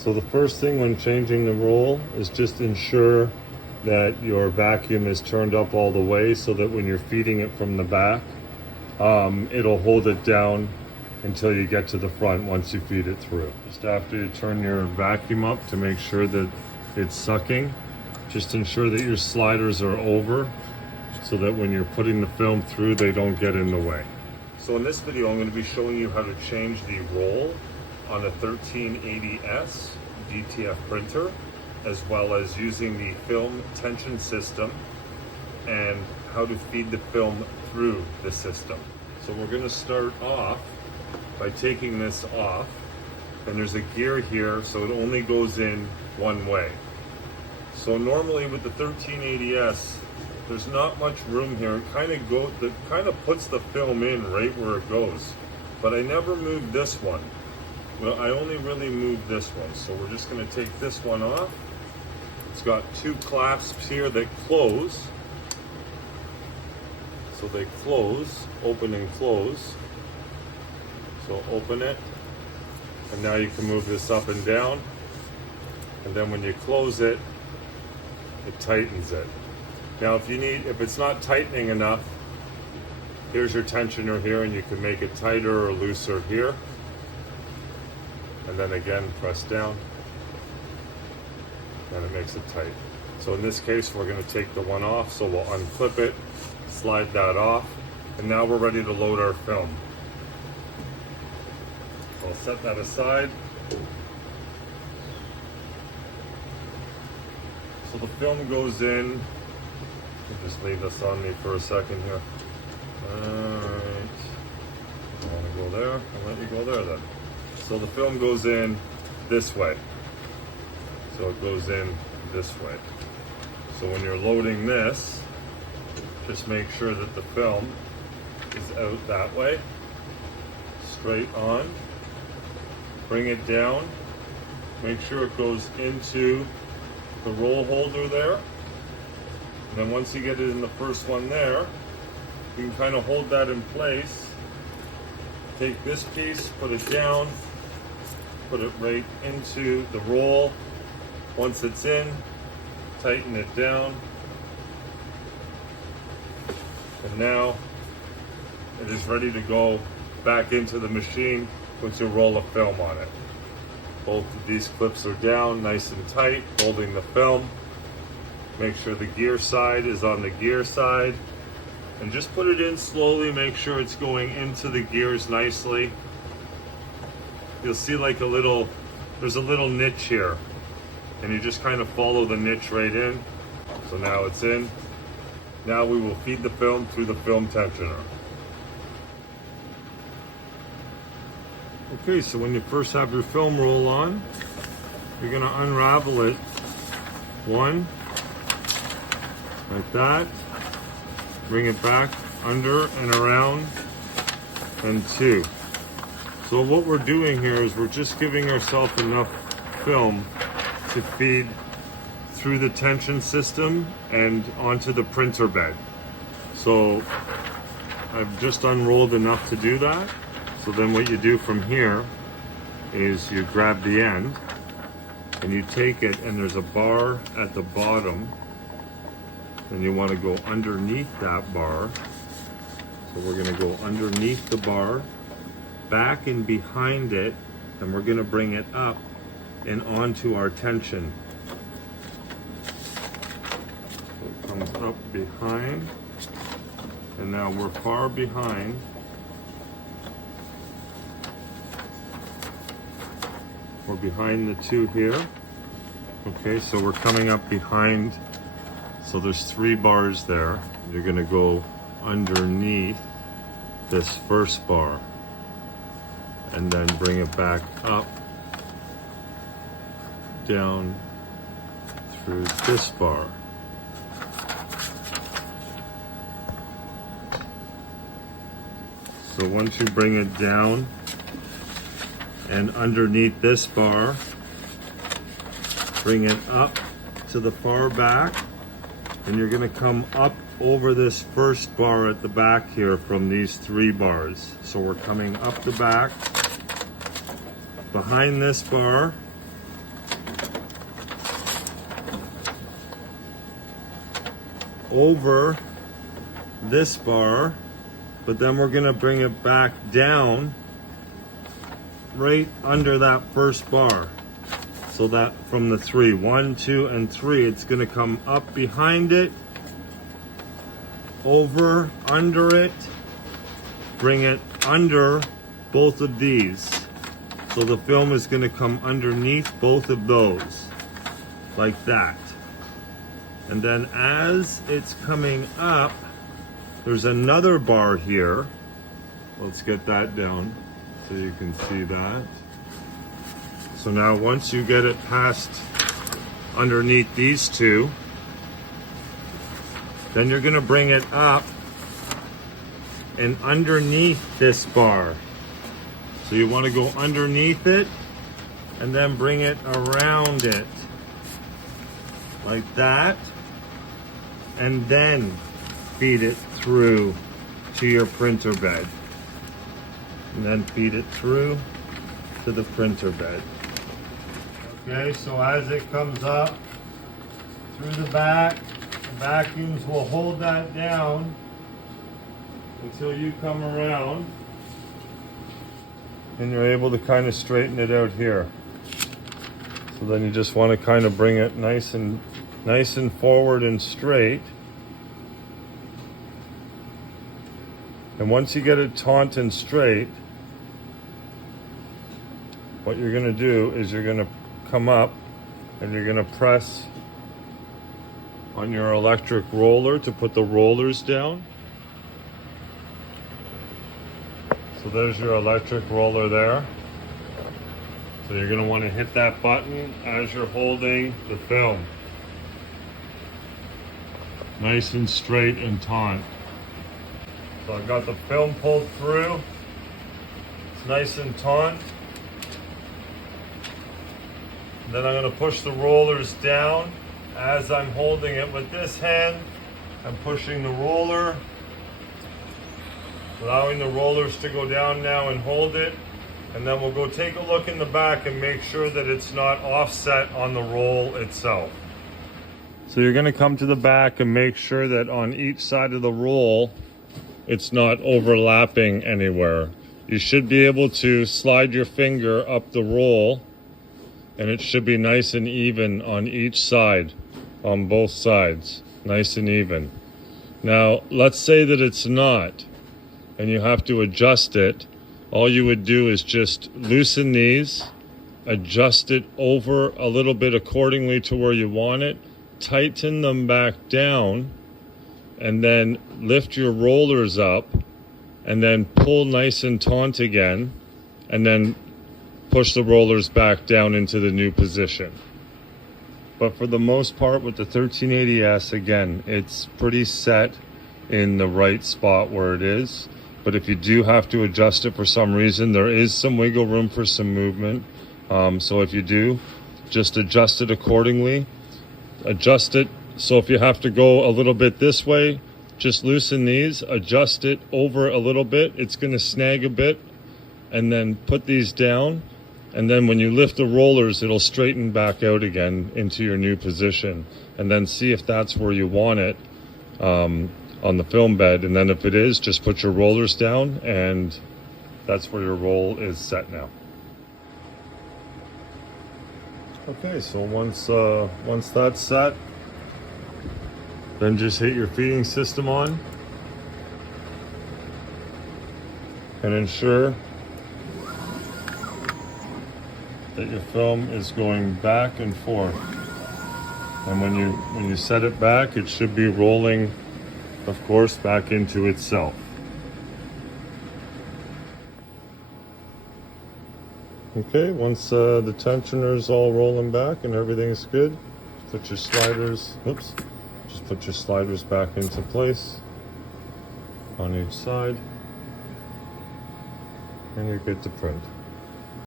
So the first thing when changing the roll is just ensure that your vacuum is turned up all the way so that when you're feeding it from the back, it'll hold it down until you get to the front once you feed it through. Just after you turn your vacuum up to make sure that it's sucking, just ensure that your sliders are over so that when you're putting the film through, they don't get in the way. So in this video, I'm going to be showing you how to change the roll on a 1380S DTF printer, as well as using the film tension system and how to feed the film through the system. So we're going to start off by taking this off, and there's a gear here so it only goes in one way. So normally with the 1380S, there's not much room here. It kind of puts the film in right where it goes. But I never moved this one. Well, I only really moved this one. So we're just going to take this one off. It's got two clasps here that close. So they close, open and close. So open it. And now you can move this up and down. And then when you close it, it tightens it. Now if it's not tightening enough, here's your tensioner here, and you can make it tighter or looser here. And then again, press down, and it makes it tight. So in this case, we're going to take the one off, so we'll unclip it, slide that off, and now we're ready to load our film. I'll set that aside. So the film goes in. Just leave this on me for a second here. Alright. I want to go there. I'll let you go there then. So the film goes in this way. So it goes in this way. So when you're loading this, just make sure that the film is out that way. Straight on. Bring it down. Make sure it goes into the roll holder there. And then once you get it in the first one there, you can kind of hold that in place. Take this piece, put it down, put it right into the roll. Once it's in, tighten it down. And now it is ready to go back into the machine with your roll of film on it. Both of these clips are down, nice and tight, holding the film. Make sure the gear side is on the gear side, and just put it in slowly. Make sure it's going into the gears nicely. You'll see like there's a little niche here, and you just kind of follow the niche right in. So now it's in. Now we will feed the film through the film tensioner. Okay, so when you first have your film roll on, you're going to unravel it one, like that. Bring it back under and around, and two. So what we're doing here is we're just giving ourselves enough film to feed through the tension system and onto the printer bed. So I've just unrolled enough to do that. So then what you do from here is you grab the end and you take it, and there's a bar at the bottom, and you want to go underneath that bar. So we're going to go underneath the bar, back and behind it, and we're going to bring it up and onto our tension. So it comes up behind, and now we're far behind. We're behind the two here. Okay, so we're coming up behind. So there's 3 bars there. You're going to go underneath this first bar and then bring it back up, down through this bar. So once you bring it down and underneath this bar, bring it up to the far back, and you're going to come up over this first bar at the back here from these 3 bars. So we're coming up the back, behind this bar, over this bar, but then we're gonna bring it back down right under that first bar. So that from the 3, 1, 2, and 3, it's gonna come up behind it, over, under it, bring it under both of these. So the film is gonna come underneath both of those, like that. And then as it's coming up, there's another bar here. Let's get that down so you can see that. So now once you get it past underneath these two, then you're gonna bring it up and underneath this bar. So you wanna go underneath it and then bring it around it, like that, and then feed it through to your printer bed. And then feed it through to the printer bed. Okay, so as it comes up through the back, the vacuums will hold that down until you come around and you're able to kind of straighten it out here. So then you just want to kind of bring it nice and forward and straight. And once you get it taut and straight, what you're going to do is you're going to come up and you're going to press on your electric roller to put the rollers down. So there's your electric roller there. So you're going to want to hit that button as you're holding the film. Nice and straight and taut. So I've got the film pulled through. It's nice and taut. Then I'm going to push the rollers down. As I'm holding it with this hand, I'm pushing the roller, allowing the rollers to go down now and hold it. And then we'll go take a look in the back and make sure that it's not offset on the roll itself. So you're going to come to the back and make sure that on each side of the roll, it's not overlapping anywhere. You should be able to slide your finger up the roll and it should be nice and even on each side, on both sides, nice and even. Now, let's say that it's not, and you have to adjust it. All you would do is just loosen these, adjust it over a little bit accordingly to where you want it, tighten them back down, and then lift your rollers up, and then pull nice and taut again, and then push the rollers back down into the new position. But for the most part with the 1380S, again, it's pretty set in the right spot where it is. But if you do have to adjust it for some reason, there is some wiggle room for some movement. So if you do, just adjust it accordingly. Adjust it. So if you have to go a little bit this way, just loosen these, adjust it over a little bit. It's going to snag a bit, and then put these down. And then when you lift the rollers, it'll straighten back out again into your new position. And then see if that's where you want it on the film bed. And then if it is, just put your rollers down, and that's where your roll is set now. Okay, so once that's set, then just hit your feeding system on and ensure that your film is going back and forth. And when you set it back, it should be rolling, of course, back into itself. Okay, once the tensioner's all rolling back and everything's good, put your sliders, just put your sliders back into place on each side, and you're good to print.